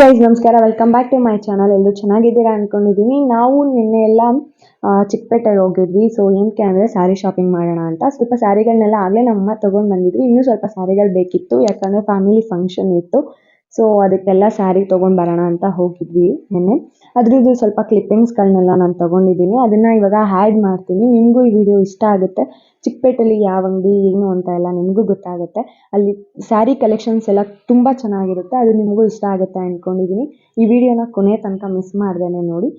Guys ನಮಸ್ಕಾರ. Welcome back to my channel ಎಲ್ಲರೂ ಚೆನ್ನಾಗಿದ್ದೀರಾ ಅನ್ಕೊಂಡಿದ್ದೀನಿ ನಾವು ನಿನ್ನೆ ಎಲ್ಲ ಚಿಕ್ಕಪೇಟೆಗೆ ಹೋಗಿದ್ವಿ. ಸೊ ಏನಕ್ಕೆ ಅಂದರೆ ಸ್ಯಾರಿ ಶಾಪಿಂಗ್ ಮಾಡೋಣ ಅಂತ. ಸ್ವಲ್ಪ ಸ್ಯಾರಿಗಳನ್ನೆಲ್ಲ ಆಗಲೇ ನಮ್ಮಮ್ಮ ತೊಗೊಂಡು ಬಂದಿದ್ವಿ ಇನ್ನೂ ಸ್ವಲ್ಪ ಸ್ಯಾರಿಗಳು ಬೇಕಿತ್ತು. ಯಾಕಂದರೆ ಫ್ಯಾಮಿಲಿ ಫಂಕ್ಷನ್ ಇತ್ತು. ಸೊ ಅದಕ್ಕೆಲ್ಲ ಸ್ಯಾರಿ ತೊಗೊಂಡು ಬರೋಣ ಅಂತ ಹೋಗಿದ್ವಿ ನಿನ್ನೆ. ಅದ್ರದ್ದು ಸ್ವಲ್ಪ ಕ್ಲಿಪ್ಪಿಂಗ್ಸ್ಗಳನ್ನೆಲ್ಲ ನಾನು ತೊಗೊಂಡಿದ್ದೀನಿ. ಅದನ್ನು ಇವಾಗ ಹ್ಯಾಡ್ ಮಾಡ್ತೀನಿ. ನಿಮಗೂ ಈ ವಿಡಿಯೋ ಇಷ್ಟ ಆಗುತ್ತೆ. ಚಿಕ್ಕಪೇಟೆಯಲ್ಲಿ ಯಾವ ಅಂಗಡಿ, ಏನು ಅಂತ ಎಲ್ಲ ನಿಮಗೂ ಗೊತ್ತಾಗುತ್ತೆ. ಅಲ್ಲಿ ಸ್ಯಾರಿ ಕಲೆಕ್ಷನ್ಸ್ ಎಲ್ಲ ತುಂಬ ಚೆನ್ನಾಗಿರುತ್ತೆ. ಅದು ನಿಮಗೂ ಇಷ್ಟ ಆಗುತ್ತೆ ಅಂದ್ಕೊಂಡಿದ್ದೀನಿ ಈ ವಿಡಿಯೋನ ಕೊನೆ ತನಕ ಮಿಸ್ ಮಾಡ್ದೇನೆ ನೋಡಿ.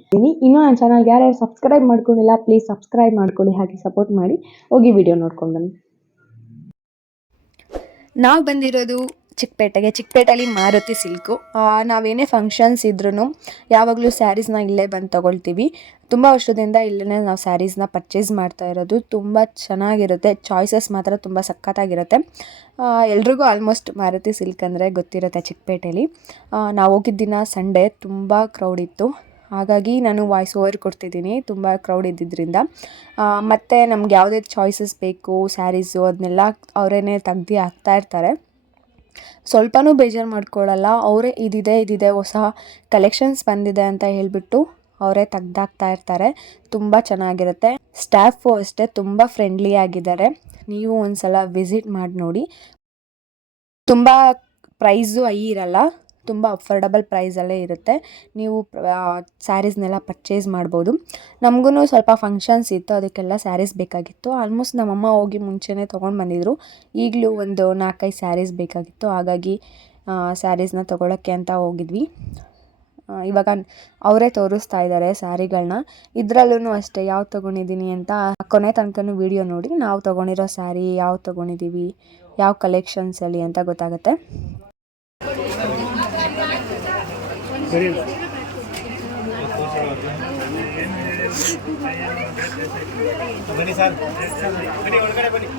ಇನ್ನೂ ನನ್ನ ಚಾನಲ್ಗೆ ಯಾರ್ಯಾರು ಸಬ್ಸ್ಕ್ರೈಬ್ ಮಾಡ್ಕೊಂಡಿಲ್ಲ ಪ್ಲೀಸ್ ಸಬ್ಸ್ಕ್ರೈಬ್ ಮಾಡ್ಕೊಳ್ಳಿ, ಹಾಗೆ ಸಪೋರ್ಟ್ ಮಾಡಿ. ಹೋಗಿ ವಿಡಿಯೋ ನೋಡ್ಕೊಂಡು ಬನ್ನಿ. ನಾವು ಬಂದಿರೋದು ಚಿಕ್ಕಪೇಟೆಗೆ, ಚಿಕ್ಕಪೇಟೆಯಲ್ಲಿ ಮಾರುತಿ ಸಿಲ್ಕು. ನಾವೇನೇ ಫಂಕ್ಷನ್ಸ್ ಇದ್ರೂ ಯಾವಾಗಲೂ ಸ್ಯಾರೀಸ್ನ ಇಲ್ಲೇ ಬಂದು ತೊಗೊಳ್ತೀವಿ. ತುಂಬ ವರ್ಷದಿಂದ ಇಲ್ಲೇ ನಾವು ಸ್ಯಾರೀಸ್ನ ಪರ್ಚೇಸ್ ಮಾಡ್ತಾ ಇರೋದು. ತುಂಬ ಚೆನ್ನಾಗಿರುತ್ತೆ. ಚಾಯ್ಸಸ್ ಮಾತ್ರ ತುಂಬ ಸಖತ್ತಾಗಿರುತ್ತೆ. ಎಲ್ರಿಗೂ ಆಲ್ಮೋಸ್ಟ್ ಮಾರುತಿ ಸಿಲ್ಕ್ ಅಂದರೆ ಗೊತ್ತಿರುತ್ತೆ ಚಿಕ್ಕಪೇಟೆಯಲ್ಲಿ ನಾವು ಹೋಗಿದ್ದ ದಿನ ಸಂಡೇ ತುಂಬ ಕ್ರೌಡ್ ಇತ್ತು. ಹಾಗಾಗಿ ನಾನು ವಾಯ್ಸ್ ಓವರ್ ಕೊಡ್ತಿದ್ದೀನಿ. ತುಂಬ ಕ್ರೌಡ್ ಇದ್ದಿದ್ದರಿಂದ ಮತ್ತು ನಮ್ಗೆ ಯಾವುದೇ ಚಾಯ್ಸಸ್ ಬೇಕು ಸ್ಯಾರೀಸು ಅದನ್ನೆಲ್ಲ ಅವರೇನೆ ತೆಗ್ದು ಹಾಕ್ತಾ ಇರ್ತಾರೆ. ಸ್ವಲ್ಪನೂ ಬೇಜಾರು ಮಾಡ್ಕೊಳ್ಳಲ್ಲ ಅವರೇ ಇದಿದೆ ಇದಿದೆ, ಹೊಸ ಕಲೆಕ್ಷನ್ಸ್ ಬಂದಿದೆ ಅಂತ ಹೇಳಿಬಿಟ್ಟು ಅವರೇ ತೆಗ್ದಾಕ್ತಾ ಇರ್ತಾರೆ. ತುಂಬ ಚೆನ್ನಾಗಿರುತ್ತೆ. ಸ್ಟಾಫು ಅಷ್ಟೇ ತುಂಬ ಫ್ರೆಂಡ್ಲಿ ಆಗಿದ್ದಾರೆ. ನೀವು ಒಂದ್ಸಲ ವಿಸಿಟ್ ಮಾಡಿ ನೋಡಿ ತುಂಬ ಪ್ರೈಸು ಐ ಇರಲ್ಲ. ತುಂಬ ಅಫೋರ್ಡಬಲ್ ಪ್ರೈಸಲ್ಲೇ ಇರುತ್ತೆ. ನೀವು ಸ್ಯಾರೀಸ್ನೆಲ್ಲ ಪರ್ಚೇಸ್ ಮಾಡ್ಬೋದು. ನಮಗೂ ಸ್ವಲ್ಪ ಫಂಕ್ಷನ್ಸ್ ಇತ್ತು, ಅದಕ್ಕೆಲ್ಲ ಸ್ಯಾರೀಸ್ ಬೇಕಾಗಿತ್ತು. ಆಲ್ಮೋಸ್ಟ್ ನಮ್ಮಮ್ಮ ಹೋಗಿ ಮುಂಚೆನೇ ತೊಗೊಂಡು ಬಂದಿದ್ರು. ಈಗಲೂ ಒಂದು ನಾಲ್ಕೈದು ಸ್ಯಾರೀಸ್ ಬೇಕಾಗಿತ್ತು. ಹಾಗಾಗಿ ಸ್ಯಾರೀಸ್ನ ತೊಗೊಳಕ್ಕೆ ಅಂತ ಹೋಗಿದ್ವಿ. ಇವಾಗ ಅವರೇ ತೋರಿಸ್ತಾ ಇದ್ದಾರೆ ಸ್ಯಾರಿಗಳನ್ನ ಇದರಲ್ಲೂ ಅಷ್ಟೇ, ಯಾವ ತೊಗೊಂಡಿದ್ದೀನಿ ಅಂತ ಕೊನೆ ತನಕನೂ ವಿಡಿಯೋ ನೋಡಿ, ನಾವು ತೊಗೊಂಡಿರೋ ಸ್ಯಾರಿ ಯಾವ ತೊಗೊಂಡಿದ್ದೀವಿ ಯಾವ ಕಲೆಕ್ಷನ್ಸಲ್ಲಿ ಅಂತ ಗೊತ್ತಾಗುತ್ತೆ. ಬನ್ನಿ ಸರ್ ಬನ್ನಿ ಒಳಗಡೆ ಬನ್ನಿ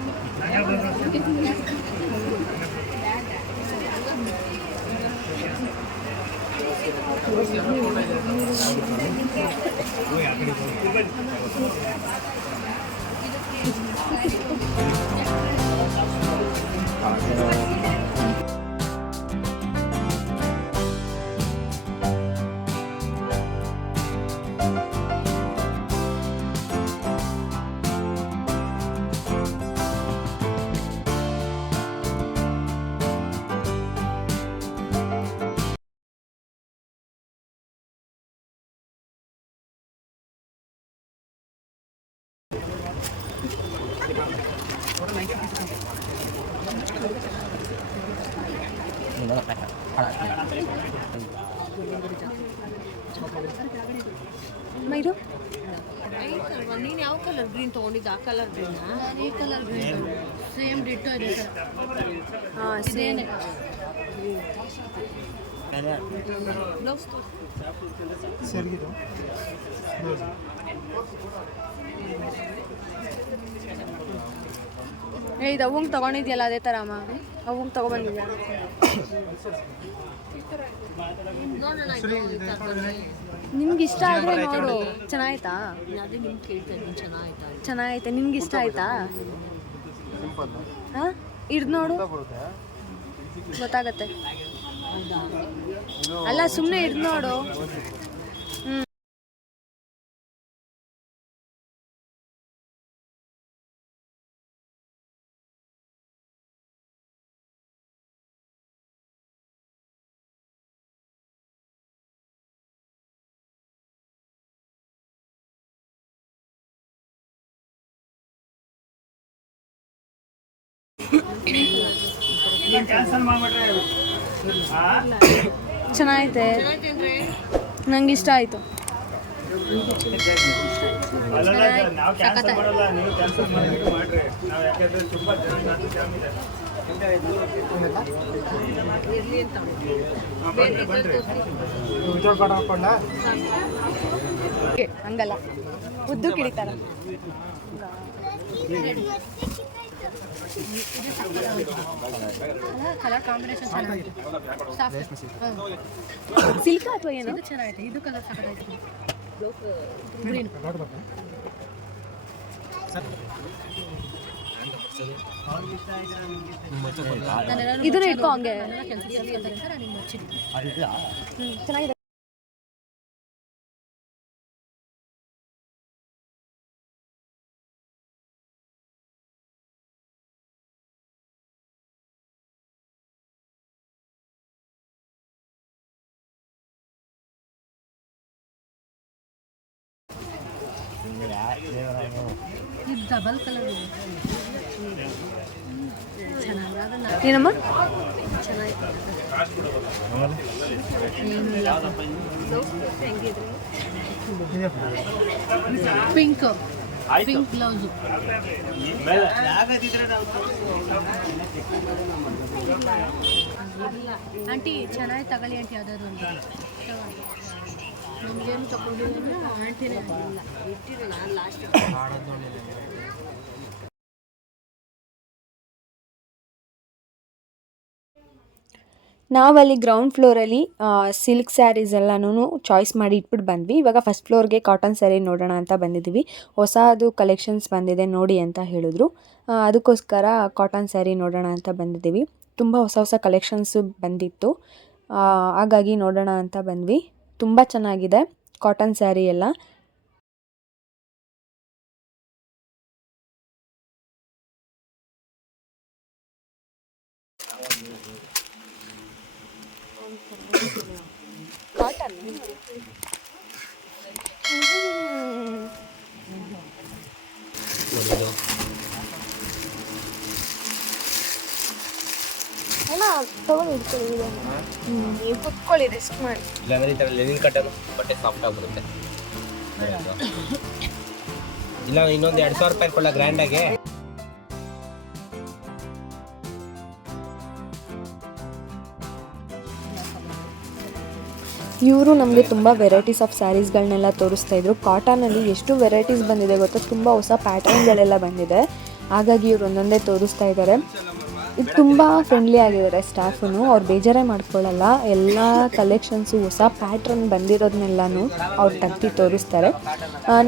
ಮೈರು ನೀನು ಯಾವ ಕಲರ್ ಗ್ರೀನ್ ತೊಗೊಂಡಿದ್ದು? ಆ ಕಲರ್ ಗ್ರೀನ್ ಈ ಕಲರ್ ಗ್ರೀನ್ ಸೇಮ್ ಡಿಟ್ಟು ಇದೆ ಸರ್. ಹಾಂ ಸೇನೆ ಬ್ಲೌಸ್ ಏ, ಇದು ಅವಂಗೆ ತೊಗೊಂಡಿದ್ಯಲ್ಲ ಅದೇ ಥರ ಅಮ್ಮ. ಅವಂಗೆ ತೊಗೊಬಂದಿದ್ಯಾ? ನಿಮ್ಗೆ ಇಷ್ಟ ಆದರೆ ನೋಡು. ಚೆನ್ನಾಯ್ತಾ. ಚೆನ್ನಾಗೈತೆ. ನಿಮ್ಗೆ ಇಷ್ಟ ಆಯ್ತಾ? ಹಾಂ? ಇದ್ ನೋಡು. ಗೊತ್ತಾಗತ್ತೆ. ಅಲ್ಲ ಸುಮ್ಮನೆ ಇದ್ ನೋಡು. ಇರ್ಲಿ ನಂಗೆ ಇಷ್ಟ ಆಯಿತು. ಹಂಗಲ್ಲ. ಉದ್ದು ಕಿಡಿತಾರ. ಕಲರ್ ಕಾಂಬಿನೇಷನ್ ಚೆನ್ನಾಗಿದೆ. ಸಿಲ್ಕ್ ಅಥವಾ ಏನು? ಚೆನ್ನಾಗಿದೆ ಇದು ಕಲರ್ ಸಾಕಾಯ್ತು ಗ್ರೀನ್ ಇದನ್ನ ಇಟ್ಕೋ ಹಂಗೆ. ಚೆನ್ನಾಗಿದೆ. ಇದು ಡಬಲ್ ಕಲರ್ ಇದೆ ಚೆನ್ನಾಗಿ ಅದನ್ನ ಏನಮ್ಮ? ಪಿಂಕ್. Pink blouse. ಆಂಟಿ ಚೆನ್ನಾಗಿ ತಗೊಳ್ಳಿ ಆಂಟಿ ಯಾವುದಾದ್ರು ಒಂದು. ನಾವಲ್ಲಿ ಗ್ರೌಂಡ್ ಫ್ಲೋರಲ್ಲಿ ಸಿಲ್ಕ್ ಸ್ಯಾರೀಸ್ ಎಲ್ಲನೂ ಚಾಯ್ಸ್ ಮಾಡಿ ಇಟ್ಬಿಟ್ಟು ಬಂದ್ವಿ. ಇವಾಗ ಫಸ್ಟ್ ಫ್ಲೋರ್ಗೆ ಕಾಟನ್ ಸ್ಯಾರಿ ನೋಡೋಣ ಅಂತ ಬಂದಿದ್ದೀವಿ. ಹೊಸದು ಕಲೆಕ್ಷನ್ಸ್ ಬಂದಿದೆ ನೋಡಿ ಅಂತ ಹೇಳಿದ್ರು. ಅದಕ್ಕೋಸ್ಕರ ಕಾಟನ್ ಸ್ಯಾರಿ ನೋಡೋಣ ಅಂತ ಬಂದಿದ್ದೀವಿ. ತುಂಬ ಹೊಸ ಹೊಸ ಕಲೆಕ್ಷನ್ಸು ಬಂದಿತ್ತು. ಹಾಗಾಗಿ ನೋಡೋಣ ಅಂತ ಬಂದ್ವಿ. ತುಂಬ ಚೆನ್ನಾಗಿದೆ ಕಾಟನ್ ಸ್ಯಾರಿ ಎಲ್ಲ. ನೀವು ಕುತ್ಕೊಳ್ಳಿ ರೆಸ್ಟ್ ಮಾಡಿ. ಇಲ್ಲಾಂದ್ರೆ ಈ ಥರ ಲೆನಿನ್ ಕಟ್ಟಲು ಬಟ್ಟೆ ಸಾಫ್ಟ್ ಆಗಿಬಿಡುತ್ತೆ. ಇಲ್ಲ ಇನ್ನೊಂದು ಎರಡು ಸಾವಿರ ರೂಪಾಯಿ ಕೊಳ್ಳ ಗ್ರ್ಯಾಂಡಾಗೆ ಇವರು ನಮಗೆ ತುಂಬ ವೆರೈಟೀಸ್ ಆಫ್ ಸ್ಯಾರೀಸ್ಗಳನ್ನೆಲ್ಲ ತೋರಿಸ್ತಾ ಇದ್ರು. ಕಾಟನಲ್ಲಿ ಎಷ್ಟು ವೆರೈಟೀಸ್ ಬಂದಿದೆ ಗೊತ್ತಾ? ತುಂಬ ಹೊಸ ಪ್ಯಾಟರ್ನ್ಗಳೆಲ್ಲ ಬಂದಿದೆ. ಹಾಗಾಗಿ ಇವರು ಒಂದೊಂದೇ ತೋರಿಸ್ತಾ ಇದ್ದಾರೆ ಇದು ತುಂಬ ಫ್ರೆಂಡ್ಲಿ ಆಗಿದ್ದಾರೆ ಸ್ಟಾಫೂ ಅವ್ರು ಬೇಜಾರೇ ಮಾಡ್ಕೊಳ್ಳಲ್ಲ ಎಲ್ಲ ಕಲೆಕ್ಷನ್ಸು ಹೊಸ ಪ್ಯಾಟ್ರನ್ ಬಂದಿರೋದನ್ನೆಲ್ಲನೂ ಅವ್ರು ತೆಗ್ದು ತೋರಿಸ್ತಾರೆ.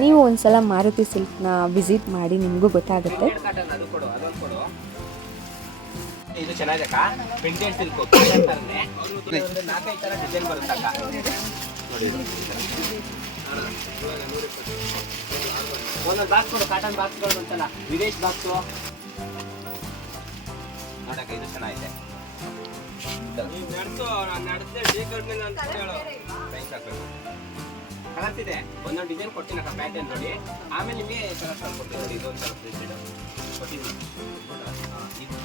ನೀವು ಒಂದ್ಸಲ ಮಾರುತಿ ಸಿಲ್ಕ್ನ ವಿಸಿಟ್ ಮಾಡಿ ನಿಮಗೂ ಗೊತ್ತಾಗುತ್ತೆ. ಇದು ಚೆನ್ನಾಗಕ್ಕ ಪ್ರಿಂಟೆಡ್ ಸಿಲ್ಕು ಒಂದು ನಾಲ್ಕೈದು ಥರ ಡಿಸೈನ್ ನೋಡಿ. ಒಂದೊಂದು ಬಾಕ್ಸ್ ಕೊಡು ಕಾಟನ್ ಬಾಕ್ಸ್ಗಳು ಬಂತಲ್ಲ ವಿದೇಶ್ ಬಾಕ್ಸು ನೋಡಕ್ಕ ಇದು ಚೆನ್ನಾಗಿದೆ. ಕಲರ್ಸ್ ಇದೆ. ಒಂದೊಂದು ಡಿಸೈನ್ ಕೊಡ್ತೀನಿ ಅಕ್ಕ ಪ್ಯಾಟರ್ನ್ ನೋಡಿ. ಆಮೇಲೆ ನಿಮಗೆ ಕಲರ್ಸ್ ಕೊಡ್ತೀನಿ ನೋಡಿ ಇದೊಂದು ಥರ ಪ್ರಿಂಟೆಡ್ ಕೊಟ್ಟಿದ್ದೀನಿ. ಆಮೇಲೆ ಇದು.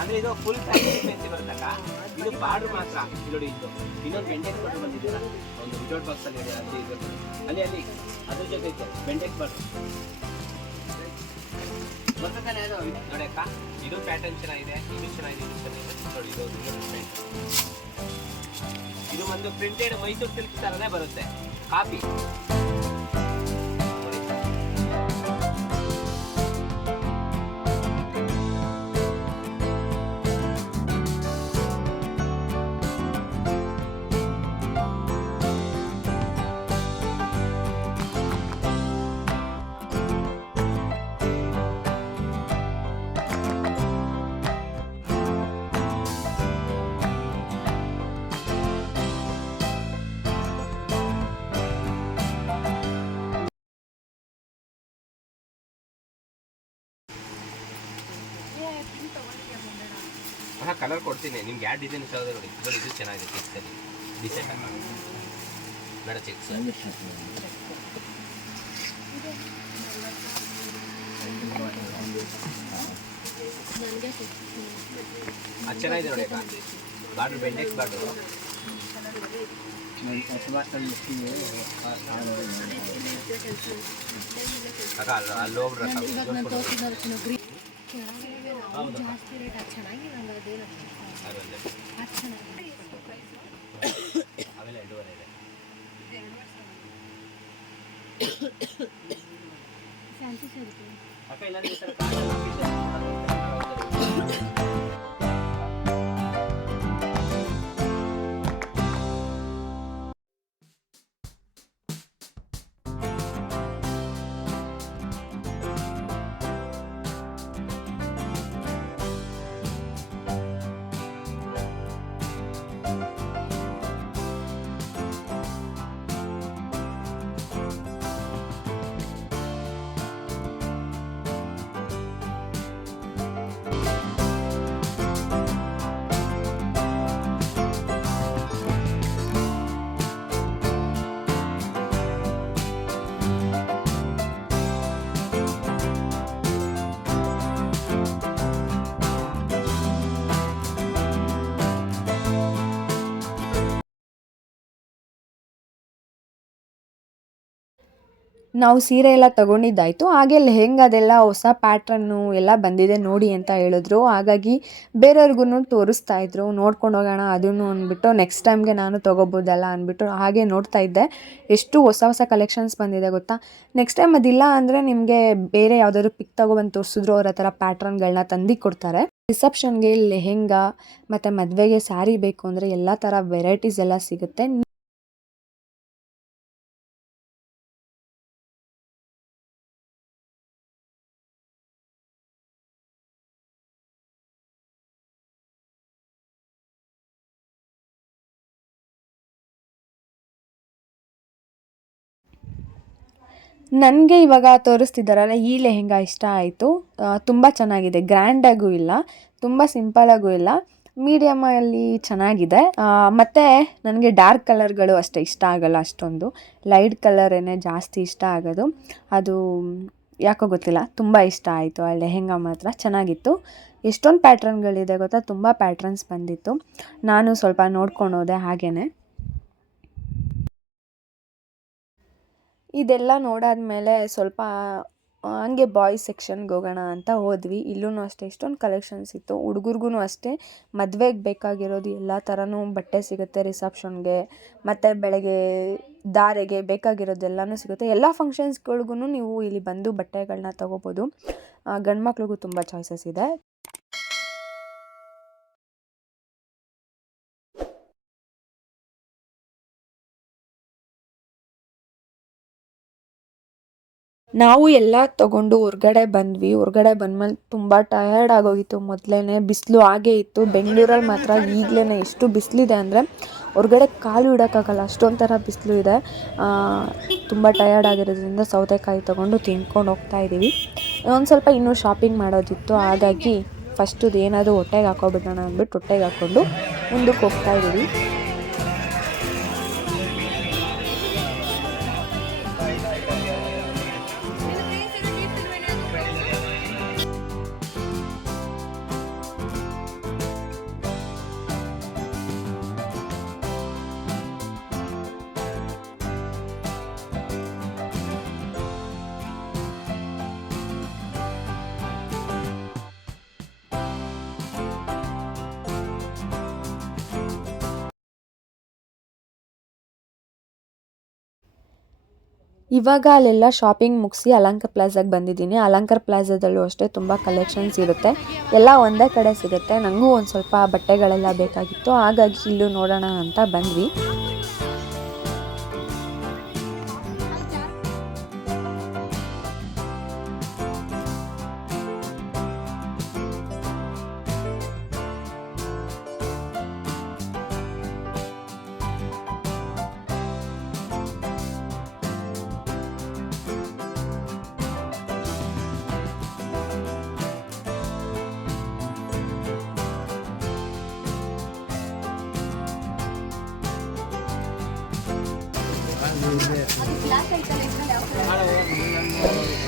ಅಂದ್ರೆ ಇದು ಫುಲ್ ಫ್ಯಾನ್ಸಿ ಬರುತ್ತಕ್ಕ ಇದು ಬಾರ್ಡರ್ ಮಾತ್ರ. ಇದು ನೋಡಿ ಇದು. ಇನ್ನೊಂದು ಬೆಂಡೆಕ್ ಕೊಟ್ಟು ಬಂದಿದ್ದೀರಾ? ಒಂದು ವಿಜೋಟ್ ಬಾಕ್ಸ್ ಅಲ್ಲಿ ಇದೆ ಅಲ್ಲಿ ಇದು. ಅಲ್ಲಿ ಅಲ್ಲಿ. ಅದ್ರ ಜೊತೆ ಬೆಂಡೆಕ್ ಬಾರ್ಡರ್. ಅದು ಇದು ಪ್ಯಾಟರ್ನ್ ಚೆನ್ನಾಗಿದೆ, ಇದು ಚೆನ್ನಾಗಿದೆ, ಇದು ಇದು ಒಂದು ಪ್ರಿಂಟೆಡ್ ಮೈಸೂರು ಸಿಲ್ಕ್ ತರನೇ ಬರುತ್ತೆ. ಕಾಪಿ ಕಲರ್ ಕೊಡ್ತೀನಿ ನಿಮ್ಗೆ ಯಾವ ಡಿಸೈನ್ ಇಷ್ಟ ಆಗುತ್ತೆ ನೋಡಿ ಇದ್ರಲ್ಲಿ ಇದು ಚೆನ್ನಾಗಿದೆ ಚೆಕ್ಸಲ್ಲಿ ಡಿಸೈನ್ ಬೇಡ ಚೆಕ್ಸ್ ಅದು ಚೆನ್ನಾಗಿದೆ ನೋಡಿ ಅಕ್ಕ ಬಾರ್ಡ್ರ್ ಬೆಂಡೆಕ್ಸ್ ಬಾರ್ಡ್ರು ಅಕ್ಕ ಅಲ್ಲಿ ಅಲ್ಲಿ ಹೋಗ್ಬಿಡ್ರೆ ಜಾಸ್ತಿ ರೇಟ್ ಅದು ಚೆನ್ನಾಗಿರಲ್ಲ ಅದೇನು ಅದು ಒಂದೇ. ಅದು ಚೆನ್ನಾಗಿದೆ ಅವೆಲ್ಲ ಎರಡೂವರೆ ಇದೆ. ಫ್ಯಾನ್ಸಿ ಸರಿ ಅಕ್ಕ ಇಲ್ಲಾಂದ್ರೆ ನಾವು ಸೀರೆ ಎಲ್ಲ ತಗೊಂಡಿದ್ದಾಯಿತು. ಹಾಗೆ ಲೆಹೆಂಗಾದೆಲ್ಲ ಹೊಸ ಪ್ಯಾಟ್ರನ್ನು ಎಲ್ಲ ಬಂದಿದೆ ನೋಡಿ ಅಂತ ಹೇಳಿದ್ರು. ಹಾಗಾಗಿ ಬೇರೆಯವ್ರಿಗೂ ತೋರಿಸ್ತಾ ಇದ್ರು. ನೋಡ್ಕೊಂಡು ಹೋಗೋಣ ಅದನ್ನು ಅಂದ್ಬಿಟ್ಟು ನೆಕ್ಸ್ಟ್ ಟೈಮ್ಗೆ ನಾನು ತೊಗೋಬೋದಲ್ಲ ಅಂದ್ಬಿಟ್ಟು ಹಾಗೆ ನೋಡ್ತಾ ಇದ್ದೆ. ಎಷ್ಟು ಹೊಸ ಹೊಸ ಕಲೆಕ್ಷನ್ಸ್ ಬಂದಿದೆ ಗೊತ್ತಾ? ನೆಕ್ಸ್ಟ್ ಟೈಮ್ ಅದಿಲ್ಲ ಅಂದರೆ ನಿಮಗೆ ಬೇರೆ ಯಾವುದಾದ್ರು ಪಿಕ್ ತೊಗೊಬಂದು ತೋರಿಸಿದ್ರು ಅವ್ರ ಥರ ಪ್ಯಾಟ್ರನ್ಗಳನ್ನ ತಂದು ಕೊಡ್ತಾರೆ. ರಿಸೆಪ್ಷನ್ಗೆ ಲೆಹೆಂಗಾ ಮತ್ತು ಮದುವೆಗೆ ಸ್ಯಾರಿ ಬೇಕು ಅಂದರೆ ಎಲ್ಲ ಥರ ವೆರೈಟೀಸ್ ಎಲ್ಲ ಸಿಗುತ್ತೆ. ನನಗೆ ಇವಾಗ ತೋರಿಸ್ತಿದ್ದಾರಲ್ಲ ಈ ಲೆಹೆಂಗಾ ಇಷ್ಟ ಆಯಿತು. ತುಂಬ ಚೆನ್ನಾಗಿದೆ. ಗ್ರ್ಯಾಂಡಾಗೂ ಇಲ್ಲ, ತುಂಬ ಸಿಂಪಲಾಗೂ ಇಲ್ಲ. ಮೀಡಿಯಮಲ್ಲಿ ಚೆನ್ನಾಗಿದೆ. ಮತ್ತು ನನಗೆ ಡಾರ್ಕ್ ಕಲರ್ಗಳು ಅಷ್ಟೇ ಇಷ್ಟ ಆಗಲ್ಲ ಅಷ್ಟೊಂದು. ಲೈಟ್ ಕಲರೇನೆ ಜಾಸ್ತಿ ಇಷ್ಟ ಆಗೋದು. ಅದು ಯಾಕೋ ಗೊತ್ತಿಲ್ಲ, ತುಂಬ ಇಷ್ಟ ಆಯಿತು. ಆ ಲೆಹೆಂಗಾ ಮಾತ್ರ ಚೆನ್ನಾಗಿತ್ತು. ಎಷ್ಟೊಂದು ಪ್ಯಾಟ್ರನ್ಗಳಿದೆ ಗೊತ್ತಾ? ತುಂಬ ಪ್ಯಾಟ್ರನ್ಸ್ ಬಂದಿತ್ತು. ನಾನು ಸ್ವಲ್ಪ ನೋಡ್ಕೊಂಡು ಹೋದೆ ಹಾಗೇ ಇದೆಲ್ಲ ನೋಡಾದಮೇಲೆ ಸ್ವಲ್ಪ ಹಂಗೆ ಬಾಯ್ಸ್ ಸೆಕ್ಷನ್ಗೆ ಹೋಗೋಣ ಅಂತ ಹೋದ್ವಿ. ಇಲ್ಲೂ ಅಷ್ಟೇ ಎಷ್ಟೊಂದು ಕಲೆಕ್ಷನ್ಸ್ ಇತ್ತು. ಹುಡುಗರ್ಗೂ ಅಷ್ಟೇ. ಮದುವೆಗೆ ಬೇಕಾಗಿರೋದು ಎಲ್ಲ ಥರನೂ ಬಟ್ಟೆ ಸಿಗುತ್ತೆ ರಿಸೆಪ್ಷನ್ಗೆ ಮತ್ತು ಬೆಳಗ್ಗೆ ದಾರೆಗೆ ಬೇಕಾಗಿರೋದೆಲ್ಲನೂ ಸಿಗುತ್ತೆ. ಎಲ್ಲ ಫಂಕ್ಷನ್ಸ್ಗಳ್ಗೂ ನೀವು ಇಲ್ಲಿ ಬಂದು ಬಟ್ಟೆಗಳನ್ನ ತೊಗೋಬೋದು. ಗಂಡು ಮಕ್ಳಿಗೂ ತುಂಬ ಚಾಯ್ಸಸ್ ಇದೆ. ನಾವು ಎಲ್ಲ ತಗೊಂಡು ಹೊರ್ಗಡೆ ಬಂದ್ವಿ. ಹೊರ್ಗಡೆ ಬಂದ್ಮೇಲೆ ತುಂಬ ಟಯರ್ಡ್ ಆಗೋಗಿತ್ತು. ಮೊದಲೇ ಬಿಸಿಲು ಹಾಗೇ ಇತ್ತು. ಬೆಂಗಳೂರಲ್ಲಿ ಮಾತ್ರ ಈಗಲೇ ಎಷ್ಟು ಬಿಸಿಲಿದೆ ಅಂದರೆ ಹೊರ್ಗಡೆ ಕಾಲು ಇಡೋಕ್ಕಾಗಲ್ಲ. ಅಷ್ಟೊಂಥರ ಬಿಸಿಲು ಇದೆ. ತುಂಬ ಟಯರ್ಡ್ ಆಗಿರೋದ್ರಿಂದ ಸೌತೆಕಾಯಿ ತೊಗೊಂಡು ತಿನ್ಕೊಂಡು ಹೋಗ್ತಾ ಇದ್ದೀವಿ ಒಂದು ಸ್ವಲ್ಪ ಇನ್ನೂ ಶಾಪಿಂಗ್ ಮಾಡೋದಿತ್ತು. ಹಾಗಾಗಿ ಫಸ್ಟು ಏನಾದರೂ ಹೊಟ್ಟೆಗೆ ಹಾಕೋಬಿಡೋಣ ಅಂದ್ಬಿಟ್ಟು ಹೊಟ್ಟೆಗೆ ಹಾಕ್ಕೊಂಡು ಮುಂದಕ್ಕೆ ಹೋಗ್ತಾ ಇದ್ದೀವಿ ಇವಾಗ ಅಲ್ಲೆಲ್ಲ ಶಾಪಿಂಗ್ ಮುಗಿಸಿ ಅಲಂಕಾರ ಪ್ಲಾಜಾಗೆ ಬಂದಿದ್ದೀನಿ. ಅಲಂಕಾರ ಪ್ಲಾಜಾದಲ್ಲೂ ಅಷ್ಟೇ ತುಂಬ ಕಲೆಕ್ಷನ್ಸ್ ಇರುತ್ತೆ. ಎಲ್ಲ ಒಂದೇ ಕಡೆ ಸಿಗುತ್ತೆ. ನನಗೂ ಒಂದು ಸ್ವಲ್ಪ ಬಟ್ಟೆಗಳೆಲ್ಲ ಬೇಕಾಗಿತ್ತು. ಹಾಗಾಗಿ ಇಲ್ಲೂ ನೋಡೋಣ ಅಂತ ಬಂದ್ವಿ.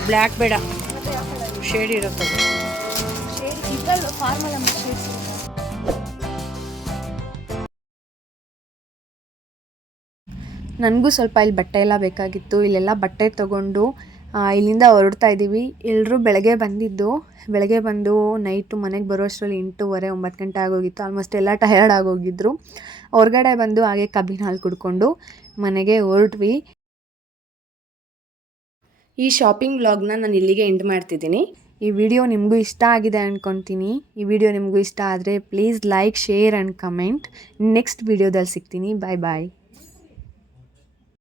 ಬ್ಲ್ಯಾಕ್ ಬೇಡ. ಶೇಡ್ ಇರುತ್ತೆ. ನನಗೂ ಸ್ವಲ್ಪ ಇಲ್ಲಿ ಬಟ್ಟೆ ಎಲ್ಲ ಬೇಕಾಗಿತ್ತು. ಇಲ್ಲೆಲ್ಲ ಬಟ್ಟೆ ತೊಗೊಂಡು ಇಲ್ಲಿಂದ ಹೊರಡ್ತಾ ಇದ್ದೀವಿ. ಎಲ್ಲರೂ ಬೆಳಗ್ಗೆ ಬಂದಿದ್ದು, ಬೆಳಗ್ಗೆ ಬಂದು ನೈಟು ಮನೆಗೆ ಬರೋಷ್ಟರಲ್ಲಿ ಎಂಟೂವರೆ, ಒಂಬತ್ತು ಗಂಟೆ ಆಗೋಗಿತ್ತು. ಆಲ್ಮೋಸ್ಟ್ ಎಲ್ಲ ಟಯರ್ಡ್ ಆಗೋಗಿದ್ರು. ಹೊರಗಡೆ ಬಂದು ಹಾಗೆ ಕಬ್ಬಿನ ಹಾಲು ಕುಡ್ಕೊಂಡು ಮನೆಗೆ ಹೊರಟ್ವಿ. ಈ ಶಾಪಿಂಗ್ ವ್ಲಾಗ್ನ ನಾನು ಇಲ್ಲಿಗೆ ಎಂಡ್ ಮಾಡ್ತಿದ್ದೀನಿ. ಈ ವಿಡಿಯೋ ನಿಮಗೂ ಇಷ್ಟ ಆಗಿದೆ ಅಂದ್ಕೊತೀನಿ ಈ ವಿಡಿಯೋ ನಿಮಗೂ ಇಷ್ಟ ಆದರೆ please like share and comment next ವಿಡಿಯೋದಲ್ಲಿ ಸಿಗ್ತೀನಿ. ಬಾಯ್ ಬಾಯ್